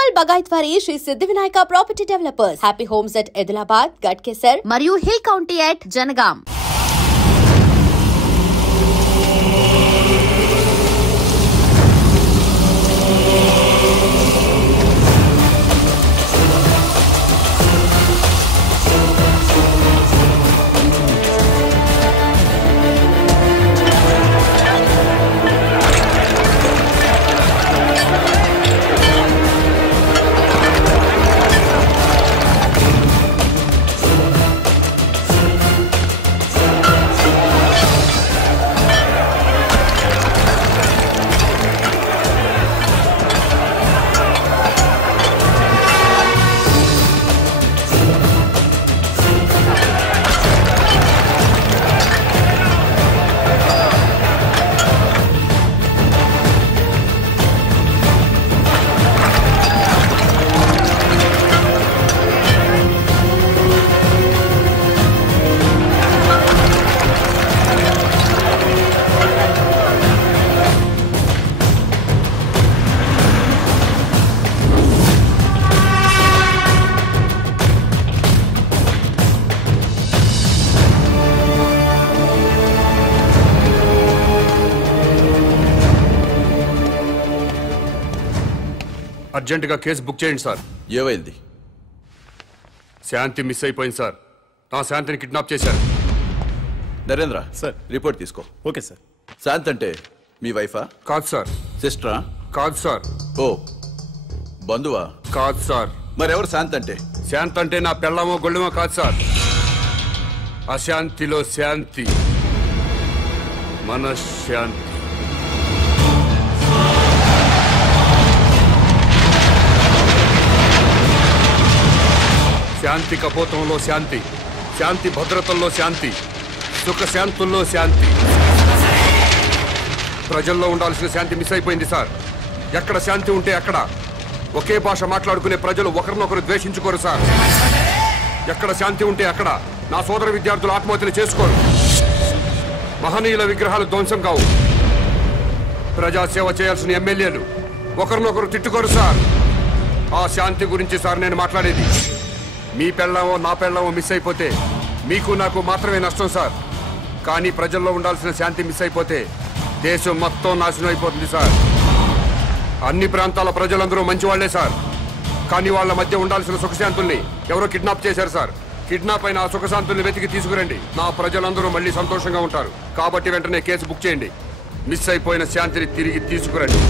Gopal Bagaitwari, Sri Siddhivinayaka Property Developers. Happy Homes at Edilabad, Gadkesar, Mariu Hill County at Janagam. అర్జెంటుగా కేసు book చేయండి sir. ఏమైంది? Shanti miss అయిపోయింది sir. నా శాంతిని కిడ్నాప్ చేశారు. నరేంద్ర సార్ రిపోర్ట్ తీసుకో. Okay sir. శాంతి అంటే మీ వైఫా? కాదు సార్. సిస్టరా? కాదు సార్. ఓ బంధువా? కాదు సార్. మరెవరు శాంతి అంటే? శాంతి అంటే నా పెళ్ళమో గొళ్ళమో కాదు సార్. అశాంతిలో శాంతి, మనశ్శాంతి. శాంతి కపోతంలో శాంతి, శాంతి భద్రతల్లో శాంతి, సుఖశాంతుల్లో శాంతి. ప్రజల్లో ఉండాల్సిన శాంతి మిస్ అయిపోయింది సార్. ఎక్కడ శాంతి ఉంటే అక్కడ ఒకే భాష మాట్లాడుకునే ప్రజలు ఒకరినొకరు ద్వేషించుకోరు సార్. ఎక్కడ శాంతి ఉంటే అక్కడ నా సోదర విద్యార్థులు ఆత్మహత్యలు చేసుకోరు. మహనీయుల విగ్రహాలు ధ్వంసం కావు. ప్రజాసేవ చేయాల్సిన ఎమ్మెల్యేలు ఒకరినొకరు తిట్టుకోరు సార్. ఆ శాంతి గురించి సార్ నేను మాట్లాడేది. మీ పెళ్ళమో నా పెళ్ళమో మిస్ అయిపోతే మీకు నాకు మాత్రమే నష్టం సార్. కానీ ప్రజల్లో ఉండాల్సిన శాంతి మిస్ అయిపోతే దేశం మొత్తం నాశనం అయిపోతుంది సార్. అన్ని ప్రాంతాల ప్రజలందరూ మంచివాళ్లే సార్. కానీ వాళ్ళ మధ్య ఉండాల్సిన సుఖశాంతుల్ని ఎవరో కిడ్నాప్ చేశారు సార్. కిడ్నాప్ అయిన ఆ సుఖశాంతుల్ని వెతికి తీసుకురండి. నా ప్రజలందరూ మళ్ళీ సంతోషంగా ఉంటారు. కాబట్టి వెంటనే కేసు బుక్ చేయండి. మిస్ అయిపోయిన శాంతిని తిరిగి తీసుకురండి.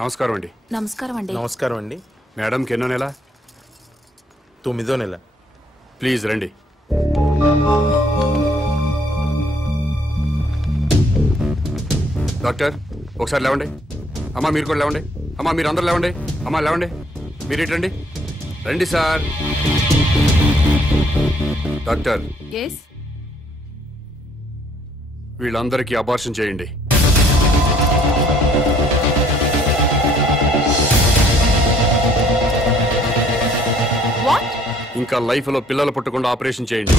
నమస్కారం అండి. నమస్కారం అండి. నమస్కారం అండి. మేడంకి ఎన్నో నెల? 9వ నెల. ప్లీజ్ రండి. డాక్టర్ ఒకసారి లేవండి. అమ్మా మీరు కూడా లేవండి. అమ్మా మీరు అందరూ లేవండి. అమ్మా లేవండి. మీరు ఏంటండి? రండి సార్. డాక్టర్ వీళ్ళందరికీ అబార్షన్ చేయండి. ఇంకా లైఫ్ లో పిల్లలు పుట్టకుండా ఆపరేషన్ చేయండి.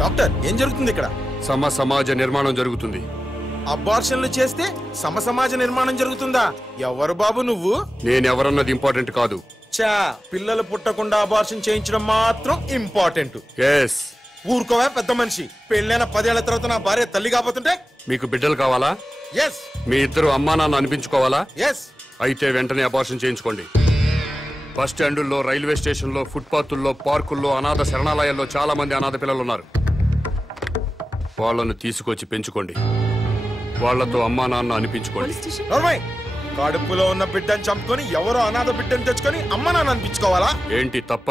డాక్టర్ ఏం జరుగుతుంది ఇక్కడ? సమాజ నిర్మాణం జరుగుతుంది. అబార్షన్లు చేస్తే సమాజ నిర్మాణం జరుగుతుందా? ఎవరు బాబు నువ్వు? నేనెవరన్నది ఇంపార్టెంట్ కాదు. చా పిల్లలు పుట్టకుండా అబార్షన్ చేయించడం మాత్రం ఇంపార్టెంట్. ఎస్. ఊరుకోవా పెద్ద మనిషి. పెళ్ళైన 10 ఏళ్ల తర్వాత నా భార్య తల్లి కాబోతుంటే? మీకు బిడ్డలు కావాలా? ఎస్. మీ ఇద్దరు అమ్మా నాన్న అనిపించుకోవాలా? ఎస్. అయితే వెంటనే అబార్షన్ చేయించుకోండి. బస్ స్టాండుల్లో, రైల్వే స్టేషన్లో, ఫుట్పాత్ల్లో, పార్కుల్లో, అనాథ శరణాలయాల్లో చాలా మంది అనాథ పిల్లలు ఉన్నారు. వాళ్ళను తీసుకొచ్చి పెంచుకోండి. వాళ్లతో అమ్మా నాన్న అనిపించుకోండి. కడుపులో ఉన్న బిడ్డను చంపుకొని ఎవరో అనాథ బిడ్డను తెచ్చుకొని అమ్మ నాన్న అనిపించుకోవాలా? ఏంటి తప్ప?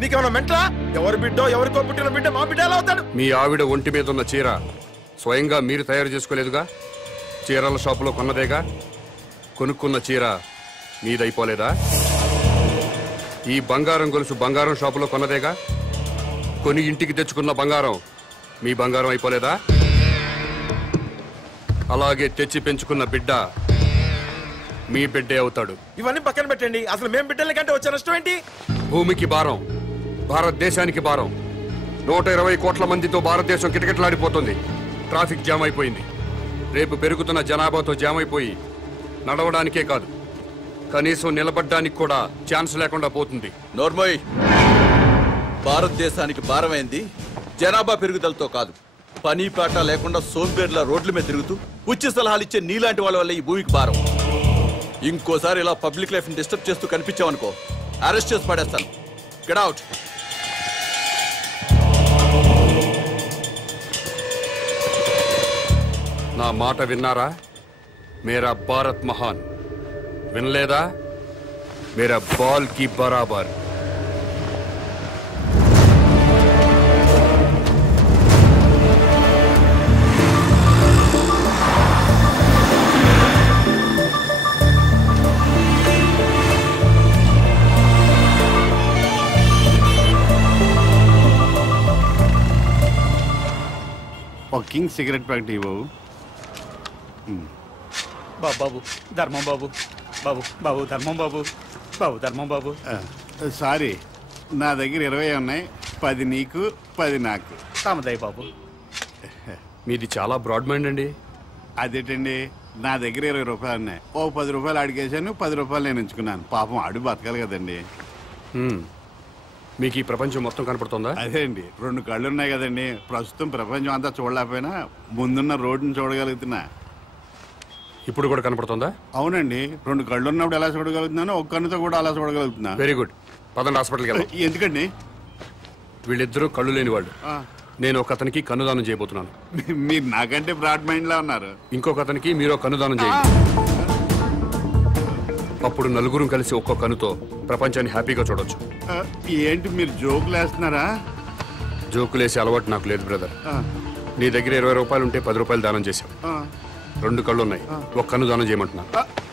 నీకేమన్నా మెంటలా? ఎవరి బిడ్డో ఎవరికో పుట్టిన బిడ్డ మా బిడ్డ ఎలా అవుతాడు? మీ ఆవిడ ఒంటి మీద ఉన్న చీర స్వయంగా మీరు తయారు చేసుకోలేదుగా? చీరల షాపులో కొన్నదేగా? కొనుక్కున్న చీర మీదైపోలేదా? ఈ బంగారం గొలుసు బంగారం షాపులో కొన్నదేగా? కొని ఇంటికి తెచ్చుకున్న బంగారం మీ బంగారం అయిపోలేదా? అలాగే తెచ్చి పెంచుకున్న బిడ్డ మీ బిడ్డే అవుతాడు. ఇవన్నీ పక్కన పెట్టండి, అసలు మేము బిడ్డల కంటే వచ్చే నష్టం ఏంటి? భూమికి భారం, భారతదేశానికి భారం. 120 కోట్ల మందితో భారతదేశం కిటకిటలాడిపోతుంది. ట్రాఫిక్ జామ్ అయిపోయింది. రేపు పెరుగుతున్న జనాభాతో జామ్ అయిపోయి నడవడానికే కాదు, కనీసం నిలబడ్డానికి కూడా ఛాన్స్ లేకుండా పోతుంది. నోర్మోయ్, భారతదేశానికి భారమైంది జనాభా పెరుగుదలతో కాదు, పని పాట లేకుండా సోంబేర్ల రోడ్ల మీద తిరుగుతూ ఉచిత సలహాలు ఇచ్చే నీలాంటి వాళ్ళ వల్ల ఈ భూమికి భారం. ఇంకోసారి ఇలా పబ్లిక్ లైఫ్ ని డిస్టర్బ్ చేస్తూ కనిపించావనుకో, అరెస్ట్ చేసి పడేస్తాను. Get out. నా మాట విన్నారా? మేరా భారత్ మహాన్. వినలేదా? మేరా బాల్ కి బరాబర్. కింగ్ సిగరెట్ ప్యాకెట్ ఇవ్వవు. బాబు ధర్మం బాబు, బాబు బాబు ధర్మం బాబు, బాబు ధర్మం బాబు. సారీ, నా దగ్గర 20 ఉన్నాయి. 10 నీకు, 10 నాకు. తామదయ్య బాబు. మీది చాలా బ్రాడ్ మైండ్ అండి. అదేంటండి, నా దగ్గర 20 రూపాయలు ఉన్నాయి. ఓ 10 రూపాయలు అడిగేశాను, 10 రూపాయలు నేను ఉంచుకున్నాను. పాపం అడు బతకాలి కదండి. మీకు ఈ ప్రపంచం మొత్తం కనపడుతుందా? అదే అండి, 2 కళ్ళు ఉన్నాయి కదండి. ప్రస్తుతం ప్రపంచం అంతా చూడలేకపోయినా ముందున్న రోడ్డుని చూడగలుగుతున్నా. ఇప్పుడు కూడా కనపడుతుందా? అవునండి, 2 కళ్ళు ఉన్నప్పుడు ఎలా చూడగలుగుతున్నానో ఒక కన్నుతో కూడా అలా చూడగలుగుతున్నా. Very good. పదండి హాస్పిటల్కి వెళ్దాం. ఎందుకండి? వీళ్ళిద్దరూ కళ్ళు లేని వాళ్ళు. నేను ఒక అతనికి కన్నుదానం చేయబోతున్నాను. మీరు నాకంటే బ్రాడ్ మైండ్ లా ఉన్నారు. ఇంకొక అతనికి మీరు కన్నుదానం చేయండి. అప్పుడు నలుగురు కలిసి ఒక్కో కన్నుతో ప్రపంచాన్ని హ్యాపీగా చూడొచ్చు. ఏంటి మీరు జోకులు వేస్తున్నారా? జోకులేసే అలవాటు నాకు లేదు బ్రదర్. నీ దగ్గర 20 రూపాయలు ఉంటే 10 రూపాయలు దానం చేశావు. 2 కళ్ళు ఉన్నాయి, ఒక కన్ను దానం చేయమంటున్నా.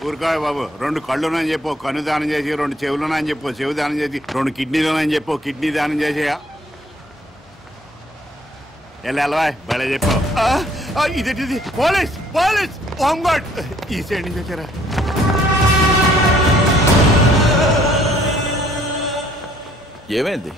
ఊరుకాయ బాబు, 2 కళ్ళు ఉన్నాయని చెప్పు కన్ను దానం చేసి, 2 చెవులు ఉన్నాయని చెప్పు చెవి దానం చేసి, 2 కిడ్నీలు ఉన్నాయని చెప్పు కిడ్నీ దానం చేసేయా. ఎలా బలే చెప్పావు. ఇదేంటిది? పోలీస్ పోలీస్ హోమ్ గార్డ్ ఈ సైడ్ నుంచి వచ్చారా? ఏమైంది?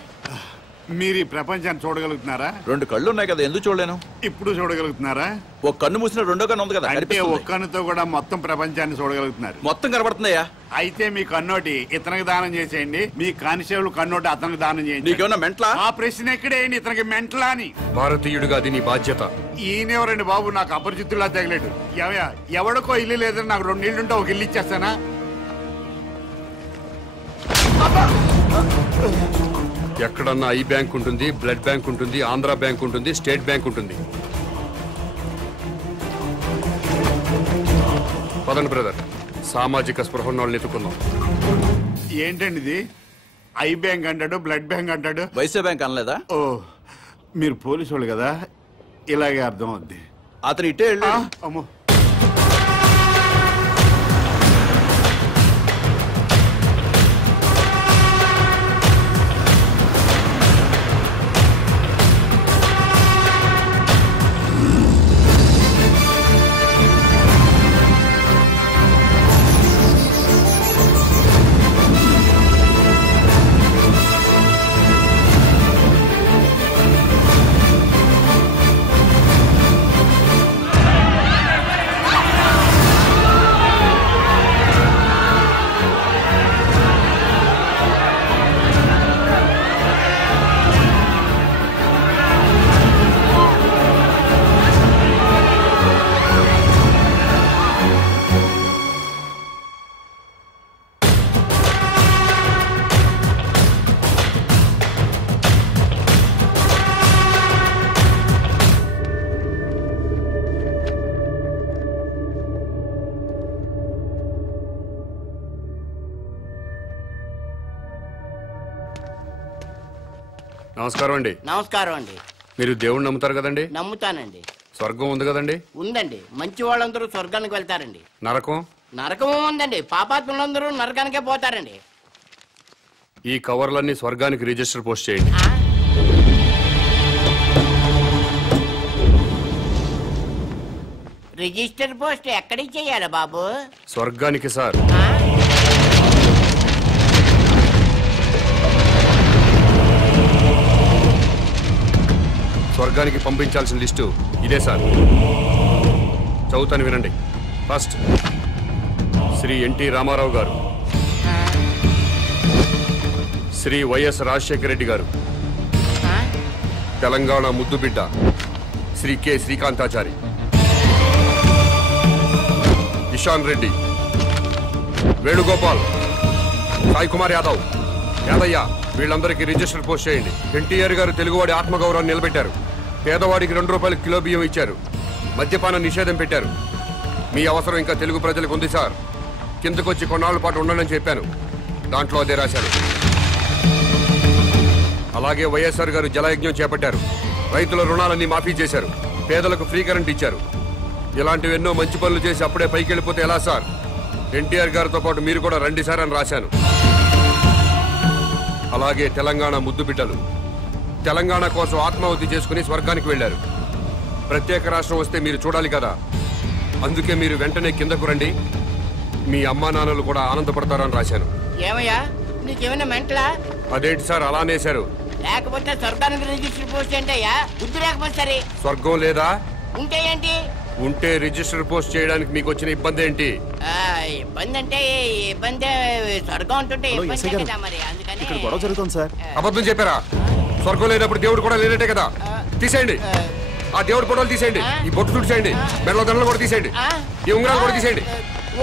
మీరు ఈ ప్రపంచాన్ని చూడగలుగుతున్నారా? 2 కళ్ళు ఉన్నాయి కదా, ఎందుకు చూడలేను? ఇప్పుడు చూడగలుగుతున్నారా? ఒక కన్ను మూసిన రెండో కన్ను ఉంది కదా, అంటే ఒక కన్నుతో కూడా మొత్తం ప్రపంచాన్ని చూడగలుగుతున్నారు. మొత్తం కనబడుతుందయ్యా. అయితే మీ కన్నోటి ఇతనికి దానం చేసేయండి, మీ కానిస్టేబుల్ కన్నోటి అతనికి దానం చేయండి. నీకేమన్నా మెంట్లా? ఆ ప్రశ్న ఎక్కడేయండి, ఇతనికి మెంట్లా అని. భారతీయుడిగా అది నీ బాధ్యత. ఈయనెవరండి బాబు, నాకు అపరిచితుల్లా తగిలేడు. ఎవడికో ఇల్లు లేదని నాకు 2 ఇళ్ళుంటే ఒక ఇల్లు ఇచ్చేస్తానా? ఎక్కడన్నా ఐ బ్యాంక్ ఉంటుంది, బ్లడ్ బ్యాంక్ ఉంటుంది, ఆంధ్ర బ్యాంక్ ఉంటుంది, స్టేట్ బ్యాంక్ ఉంటుంది. పదండి బ్రదర్, సామాజిక స్పృహ వాళ్ళని ఎత్తుకుందాం. ఏంటండి ఇది? ఐ బ్యాంక్ అంటాడు, బ్లడ్ బ్యాంక్ అంటాడు. వైసే బ్యాంక్ అనలేదా? ఓ, మీరు పోలీసు వాళ్ళు కదా, ఇలాగే అర్థం అవుద్ది. అతను ఇట్టే వెళ్ళి. అమ్మో, నమస్కారం అండి. నమస్కారం అండి. మీరు దేవుణ్ణి నమ్ముతారు కదండి? నమ్ముతానండి. స్వర్గం ఉంది కదండి? ఉందండి. మంచి వాళ్ళందరూ స్వర్గానికి వెళ్తారండి. నరకం? నరకము ఉందండి. పాపాత్ములందరూ నరకానికే పోతారండి. ఈ కవర్లన్నీ స్వర్గానికి రిజిస్టర్ పోస్ట్ చేయండి. రిజిస్టర్ పోస్ట్ ఎక్కడికి చెయ్యాలి బాబు? స్వర్గానికి సార్. స్వర్గానికి పంపించాల్సిన లిస్టు ఇదే సార్. చదువుతాను వినండి. ఫస్ట్ శ్రీ ఎన్టీ రామారావు గారు, శ్రీ వైఎస్ రాజశేఖర రెడ్డి గారు, తెలంగాణ ముద్దుబిడ్డ శ్రీ కె శ్రీకాంతాచారి, ఇషాన్ రెడ్డి, వేణుగోపాల్, సాయి కుమార్ యాదవ్, యాదయ్య, వీళ్ళందరికీ రిజిస్టర్ పోస్ట్ చేయండి. ఎన్టీఆర్ గారు తెలుగువాడి ఆత్మగౌరవాన్ని నిలబెట్టారు. పేదవాడికి 2 రూపాయలు కిలో బియ్యం ఇచ్చారు. మద్యపాన నిషేధం పెట్టారు. మీ అవసరం ఇంకా తెలుగు ప్రజలకు ఉంది సార్. కిందకొచ్చి కొన్నాళ్ళ పాటు ఉండనని చెప్పాను. దాంట్లో అదే రాశాను. అలాగే వైఎస్ఆర్ గారు జలయజ్ఞం చేపట్టారు. రైతుల రుణాలన్నీ మాఫీ చేశారు. పేదలకు ఫ్రీ కరెంట్ ఇచ్చారు. ఇలాంటివి ఎన్నో మంచి పనులు చేసి అప్పుడే పైకి వెళ్ళిపోతే ఎలా సార్? ఎన్టీఆర్ గారితో పాటు మీరు కూడా రండి సార్ అని రాశాను. అలాగే తెలంగాణ ముద్దు బిడ్డలు తెలంగాణ కోసం ఆత్మాహుతి చేసుకుని స్వర్గానికి వెళ్లారు. ప్రత్యేక రాష్ట్రం వస్తే మీరు చూడాలి కదా, అందుకే మీరు వెంటనే కిందకు రండి. మీ అమ్మా నాన్నలు కూడా ఆనందపడతారని రాశాను. ఏమయ్యా, నీకేమైనా మెంటలా? అదేంటి సార్ అలా అనేశారు? లేకపోతే స్వర్గానికి రిజిస్టర్ పోస్ట్ ఏంటయ్యా? బుద్ధి లేకపోతే సరే. స్వర్గం లేదా? ఉంటే ఏంటి? ఉంటే రిజిస్టర్ పోస్ట్ చేయడానికి మీకు వచ్చిన ఇబ్బంది ఏంటి? ఇబ్బంది అంటే ఇబ్బంది, స్వర్గం ఉంటుంటే ఇబ్బంది కదా మరి. అందుకని గొడవ జరుగుతుంది సార్. అబద్ధం చెప్పారా? స్వర్గం లేనప్పుడు దేవుడు కూడా లేనట్టే కదా. తీసేయండి, ఆ దేవుడు ఫోటోలు తీసేయండి. ఈ బొట్టు తుడిచేయండి. మెడలో దండలు కూడా తీసేయండి. ఈ ఉంగరాలు కూడా తీసేయండి.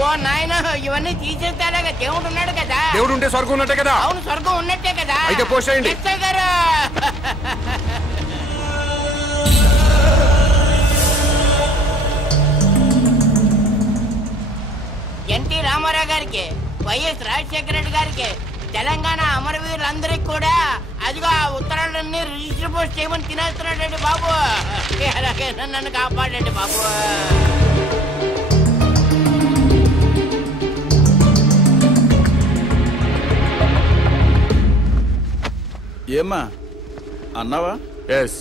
ఓ నాయన, ఇవన్నీ తీసేస్తారా? దేవుడు ఉన్నాడు కదా. దేవుడు ఉంటే స్వర్గం ఉన్నట్టే కదా. అవును, స్వర్గం ఉన్నట్టే కదా. అయితే పోస్ట్ చేయండి. గారు ఎన్టీ రామారావు గారికి, వైఎస్ రాజశేఖర రెడ్డి గారికి, తెలంగాణ అమరవీరులందరికీ కూడా అదిగో ఆ ఉత్తరాలన్నీ రిజిస్టర్ పోస్ట్ చేయమని తినేస్తున్నాడండి బాబు. అలాగే నన్ను కాపాడండి బాబు. ఏమ్మా అన్నావా? ఎస్,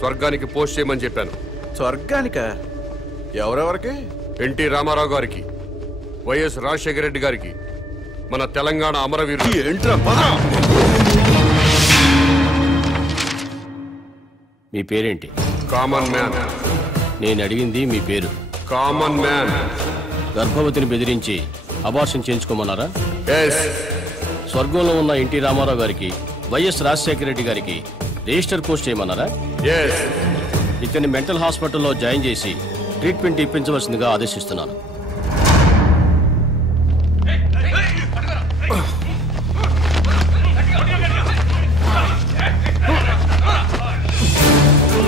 స్వర్గానికి పోస్ట్ చేయమని చెప్పాను. స్వర్గానిక? ఎవరెవరికి? ఎన్టీ రామారావు గారికి, వైఎస్ రాజశేఖర రెడ్డి గారికి, మన తెలంగాణ అమరవీరులు. ఏంట్రా? మీ పేరేంటి? Common man. నేను అడిగింది మీ పేరు. Common man. గర్భవతిని బెదిరించి అబార్షన్ చేయించుకోమన్నారా? ఎస్. స్వర్గంలో ఉన్న ఎన్టీ రామారావు గారికి, వైఎస్ రాజశేఖర రెడ్డి గారికి రిజిస్టర్ పోస్ట్ చేయమన్నారా? ఎస్. ఇతన్ని మెంటల్ హాస్పిటల్లో జాయిన్ చేసి ట్రీట్మెంట్ ఇప్పించవలసిందిగా ఆదేశిస్తున్నాను.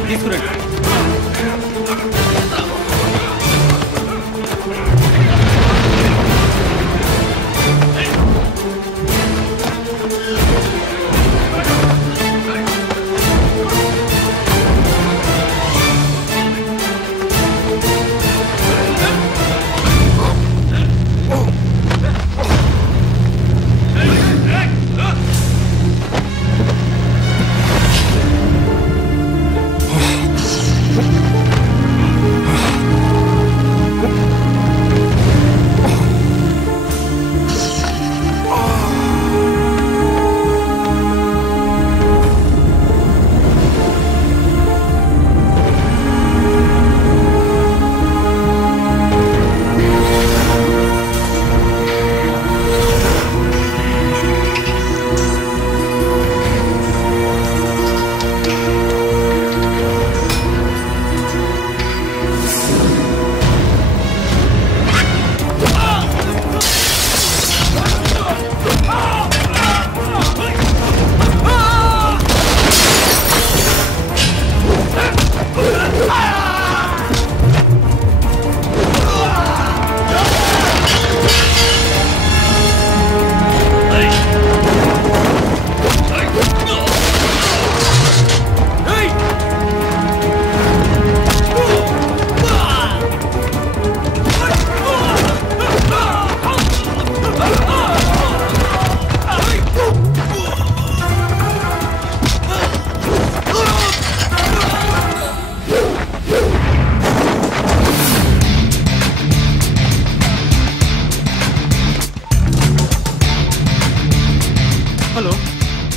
తీసుకురండి.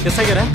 ఎస్ఐ గారా?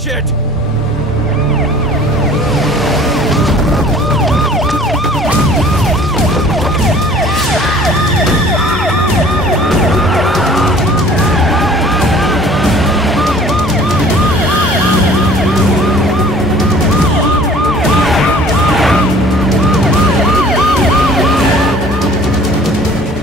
Shit!